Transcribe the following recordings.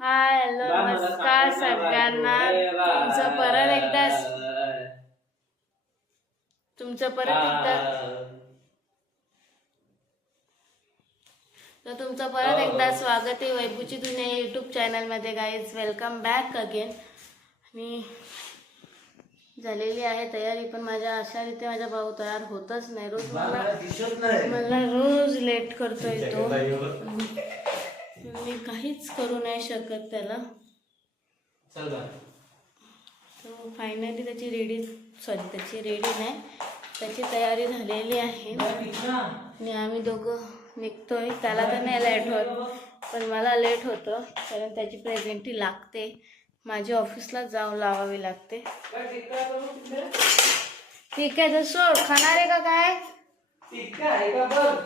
Hi hello नमस्कार सगळ्यांना. तुमचं परत एकदा स्वागत आहे वैभूची दुनिया यूट्यूब चॅनलमध्ये. Guys welcome back again. मी झालेली आहे तयारी, पण माझ्या अशा रीते माझा भाऊ तयार होतच नाही. रोज मला रोज लेट करतोय तो. मी काहीच करू नाही शकत त्याला. तो फायनली त्याची रेडी नाही, त्याची तयारी झालेली आहे आणि आम्ही दोघं निघतोय. त्याला तर नाही लेट होत, पण मला लेट होतं कारण त्याची प्रेझेंटी लागते. माझी ऑफिसला जाऊन लावावी लागते. ठीक आहे तर सोड. खाणार आहे का काय?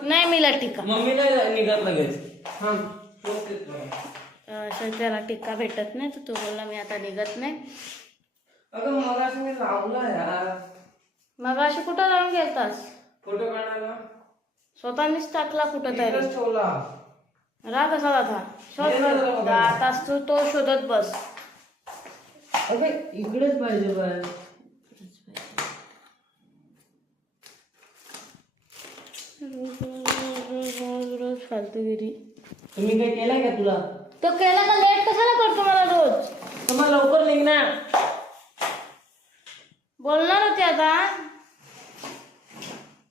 नाही मी टिक्का त्याला टिक्का भेटत नाही, तर तो बोलला मी आता निघत नाही. मग अशी कुठं जाऊन गेलतास? फोटो काढायला स्वतःनीच टाकला कुठं तरी. राग कसा था शोध आताच तो शोधत बस. इकडेच पाहिजे बाय. रोज फालतूगिरी. तुम्ही काय केलं का? तुला तो केला का? लेट कशाला करतो मला रोज? तुम्हाला लवकर निघणार बोलणार होते आता.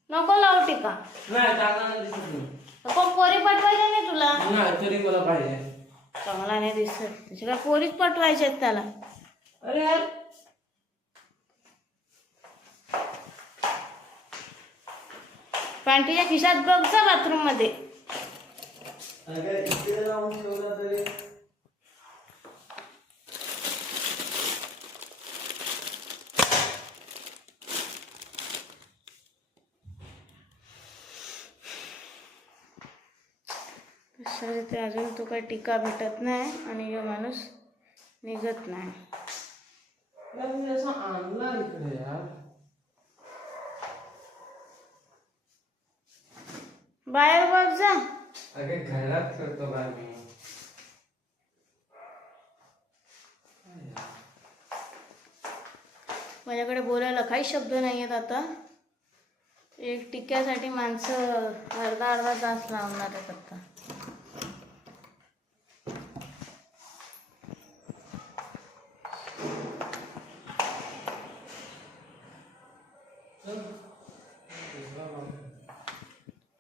नको लावू टीका. नाही चांगला दिसत नाही. नको पोरी पटवायच्या नाही तुला. नाही तरी मला पाहिजे. चांगला नाही दिसत. तुझी काय पोरीच पटवायच्या आहेत त्याला. अरे यार पॅन्टीच्या खिशात बघ जा बाथरूम मध्ये. इकडे लावून ठेवला तरी ते अजून तो काही टीका भेटत नाही आणि यो माणूस निघत नाही. आणला इकडे यार. बाहेर बघ जा. अगे घरात करतो बा मी. माझ्याकडे बोलायला काही शब्द नाही आहेत आता. एक टिक्क्यासाठी माणसं अर्धा तास लावणार आहेत आता.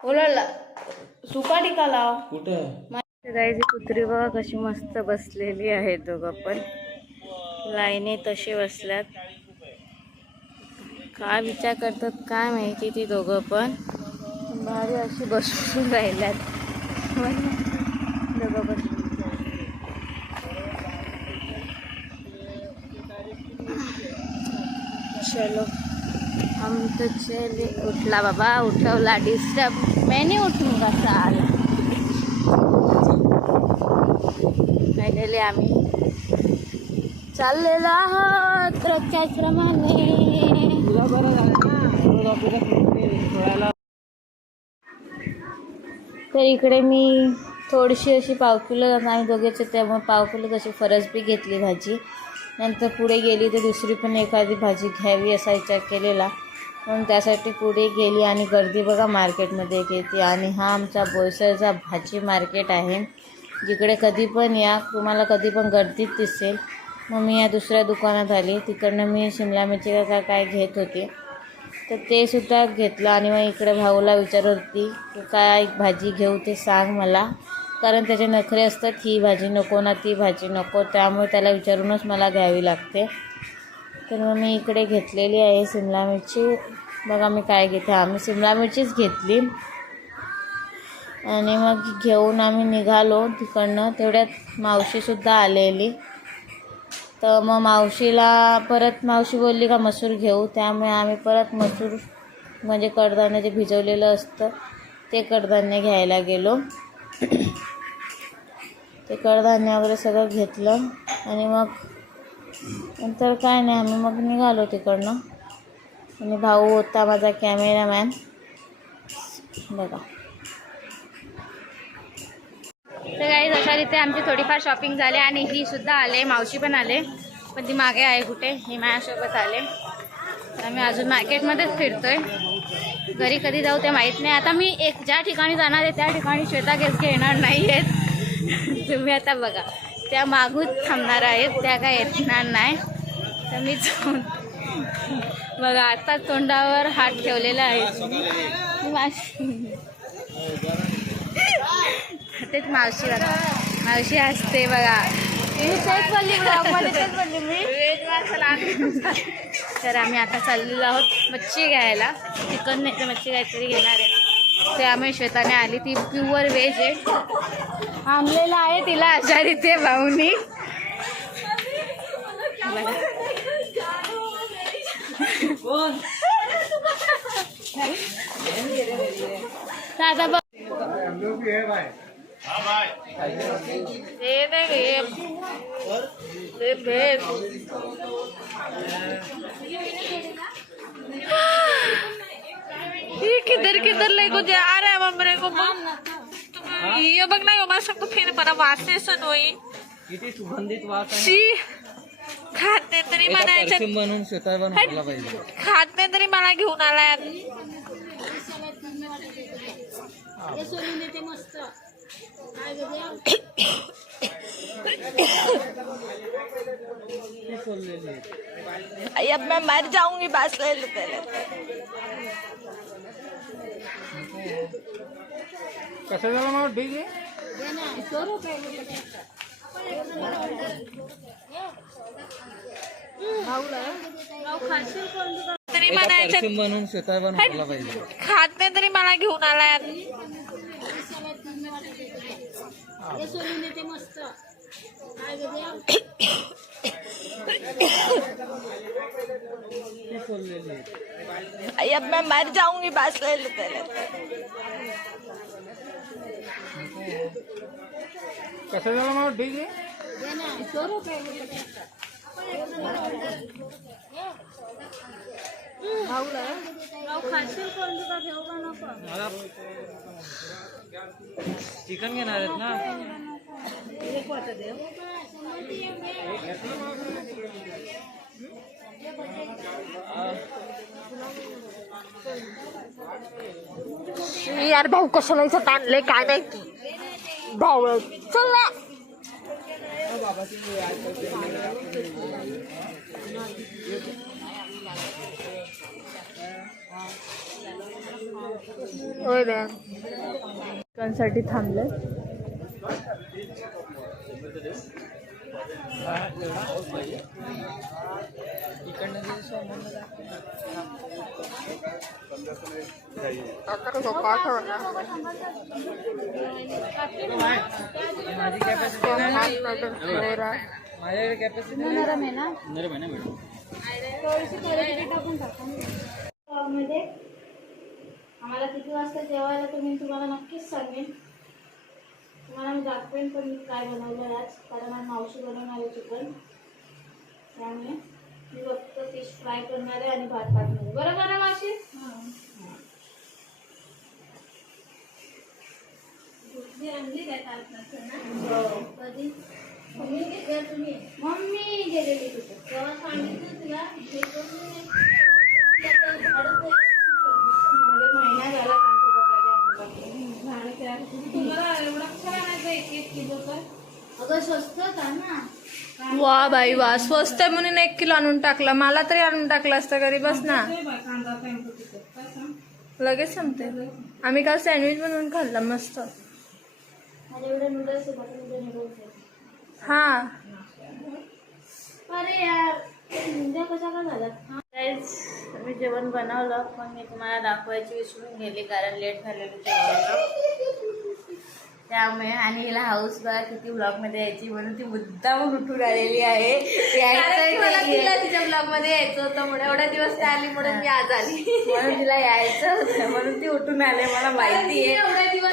बोलायला सुका टिका लाव. कुठे गाईची कुत्री बघा कशी मस्त बसलेली आहे. दोघं पण लाईने तसे बसल्यात. काय विचार करतात काय माहिती ती दोघं पण. भारी अशी बसून राहिल्यात दोघं बसून. चलो हम तो चले. उठला बाबा, उठवला. डिस्टर्ब मैं नहीं उठूंगा साला. फायनली आम्ही चाललेलो आहोत रोजच्याच प्रमाणे. तर इकडे मी थोडीशी अशी पाव किलो आणि दोघेचे, त्यामुळे पाव किलो तशी फरसबी घेतली भाजी. नंतर पुढे गेली तर दुसरी पण एखादी भाजी घ्यावी असा विचार केलेला, म्हणून त्यासाठी पुढे गेली. आणि गर्दी बघा मार्केटमध्ये किती. आणि हा आमचा बोईसरचा भाजी मार्केट आहे, जिकडे कधी पण या तुम्हाला कधी पण गर्दीत दिसेल. मग मी या दुसऱ्या दुकानात आली. तिकडनं मी शिमला मिरची काय घेत होते, तर ते सुद्धा घेतलं. आणि मग इकडे भाऊला विचारत होती की काय भाजी घेऊ ते सांग मला, कारण त्याचे नखरे असतात. ही भाजी नको ना ती भाजी नको, त्यामुळे त्याला विचारूनच मला घ्यावी लागते. तर मग मी इकडे घेतलेली आहे शिमला मिरची. बघा मी काय घेते. आम्ही शिमला मिरचीच घेतली आणि मग घेऊन आम्ही निघालो तिकडनं. तेवढ्यात मावशीसुद्धा आलेली. तर मग मावशी बोलली का मसूर घेऊ, त्यामुळे आम्ही परत मसूर म्हणजे कडधान्य जे भिजवलेलं असतं ते कडधान्य घ्यायला गेलो. ते कडधान्य वगैरे सगळं घेतलं आणि मग नंतर काय नाही आम्ही मग निघालो तिकडनं. आणि भाऊ होता माझा कॅमेरामॅन बघा. तर गाईज अशा तर इथे आमची थोडीफार शॉपिंग झाली आणि ही सुद्धा आले, मावशी पण आले, पण ती मागे आहे कुठे, ही माझ्यासोबत आले. तर आम्ही अजून मार्केटमध्येच फिरतोय, घरी कधी जाऊ ते माहीत नाही. आता मी ज्या ठिकाणी जाणार आहे त्या ठिकाणी श्वेता केसके येणार नाही आहेत. तुम्ही आता बघा, त्या मागून थांबणार आहेत, त्या काय येणार नाही. तर मी जाऊन बघा, आता तोंडावर हात ठेवलेला आहे. तेच मावशी बघा, मावशी असते बघा. तर आम्ही आता चाललेलो आहोत मच्छी घ्यायला, चिकन नाही तर मच्छी काहीतरी घेणार आहे. त्यामुळे श्वेताने आली, ती प्युअर व्हेज आहे. आणलेला आहे तिला आचारी ते भाऊनी. आता बघ किधर किधर लेको जा रहा है मेरे को ये बघ ना मला सांगतो फेर मला वाचते सनोई किती सुगंधित वास आहे. शी खात नाही तरी म्हणायचं परफ्यूम बनवून स्वतः बनवला पाहिजे. खात नाही तरी मला घेऊन आलाय. अब मैं मर जाऊंगी बस ले लो पहले. कसं झालं मग ठीक आहे. तरी म्हणायचं परफ्यूम बनवून स्वतः बनवला पाहिजे. खात नाही तरी मला घेऊन आलाय. अब मैं मर जाऊंगी बस ले लो पहले. कसं झालं मग ठीक आहे. चिकन घेणार आहेत ना. यार भाऊ कशाला इथं आणलंय काय माहिती. भाऊ चल ना. चिकनसाठी थांबलं. माझ्याकडे कॅपॅसिटी नरम आहे ना, नरम आहे ना मॅडम. थोडीशी क्वालिटी टाकून टाका. मध्ये आम्हाला किती वाजता जेवायला तुम्ही तुम्हाला नक्कीच सांगेन. तुम्हाला मी दाखवेन पण मी काय बनवलं आज, कारण आज मावशी बनवणार आहे चिकन. त्यामुळे मी फक्त फिश फ्राय करणार आहे आणि भात टाकणार आहे. बरोबर ना मावशी? आणली काय कधी मम्मी गेलेली तिथे तेव्हा सांगितलं तुला हे करून महिना झाला तुम्हाला एवढा खरा नाही 1 किलोचा. अगं स्वस्त होता ना. वा बाई वा, स्वस्त आहे म्हणून 1 किलो आणून टाकला. मला तरी आणून टाकला असतं घरी. बस ना, लगेच संपते. आम्ही काल सँडविच बनवून खाल्ला मस्त. एवढे नूडल्स नूडल्स हा अरे यार उद्या कशा का झाला. मी जेवण बनवलं पण मी तुम्हाला दाखवायची विसरून गेली कारण लेट झालेलं जेवणाला. त्यामुळे आणि हिला हाऊस बघा किती ब्लॉगमध्ये यायची म्हणून ती मुद्दामून उठून आलेली आहे. तिच्या ब्लॉग मध्ये यायचं होतं म्हणून एवढ्या दिवस आली म्हणून मी आज आली. म्हणून तिला यायचं होतं म्हणून ती उठून आले. मला माहिती आहे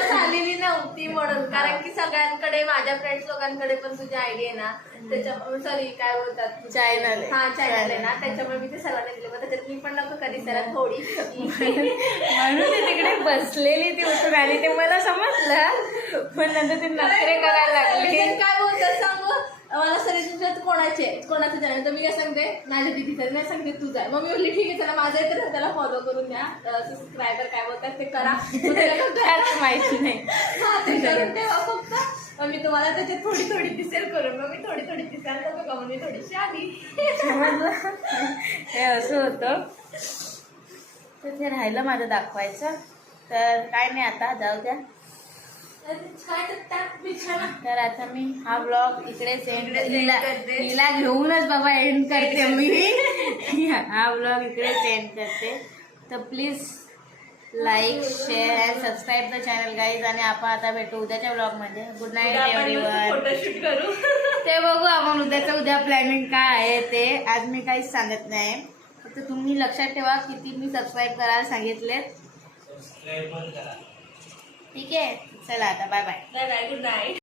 दिवस आलेली नव्हती म्हणून, कारण की सगळ्यांकडे माझ्या फ्रेंड्स लोकांकडे पण तुझी आयडी आहे ना, त्याच्यामुळे सॉरी काय बोलतात चॅनल हा चॅनल आहे ना, त्याच्यामुळे मी ते सर्वांना दिले. मग त्याच्यात मी पण नको कधी जरा थोडी म्हणून ते तिकडे बसलेली ती उठून आली, ते मला समजलं, पण नंतर ते नखरे करायला लागले. काय बोलतात सांगू, मला सगळे तुमच्यात कोणाचं चॅनल, तर मी काय सांगते माझ्या दिदीचं, नाही सांगते तुझं आहे. मग मी बोलली ठीक आहे चला माझं आहे तर त्याला फॉलो करून द्या, सबस्क्रायबर काय बोलतात ते करा. मग त्याला त्याच माहिती नाही. हा ते करून ठेवा फक्त. मग मी तुम्हाला त्याच्यात थोडी थोडी दिसेल करून, मग मी थोडी थोडी दिसायला तर बघा, मग मी थोडीशी आली. समजलं? हे असं होतं. तर ते राहिलं माझं दाखवायचं, तर काय नाही, आता जाऊ द्या. काय तर त्यात बिछाना. तर आता मी हा ब्लॉग इकडेच एंड हिला घेऊनच बाबा एंड करते मी. हा ब्लॉग इकडेच एंड करते. तर please like share and subscribe the channel guys. आणि आपण आता भेटू उद्याच्या ब्लॉगमध्ये. Good night everyone. फोटोशूट करू. ते बघू आपण उद्या प्लॅनिंग काय आहे ते. आज मी काहीच सांगत नाही, फक्त तुम्ही लक्षात ठेवा किती मी सबस्क्राईब करायला सांगितले. ठीक आहे, चला आता bye bye. Bye bye, good night.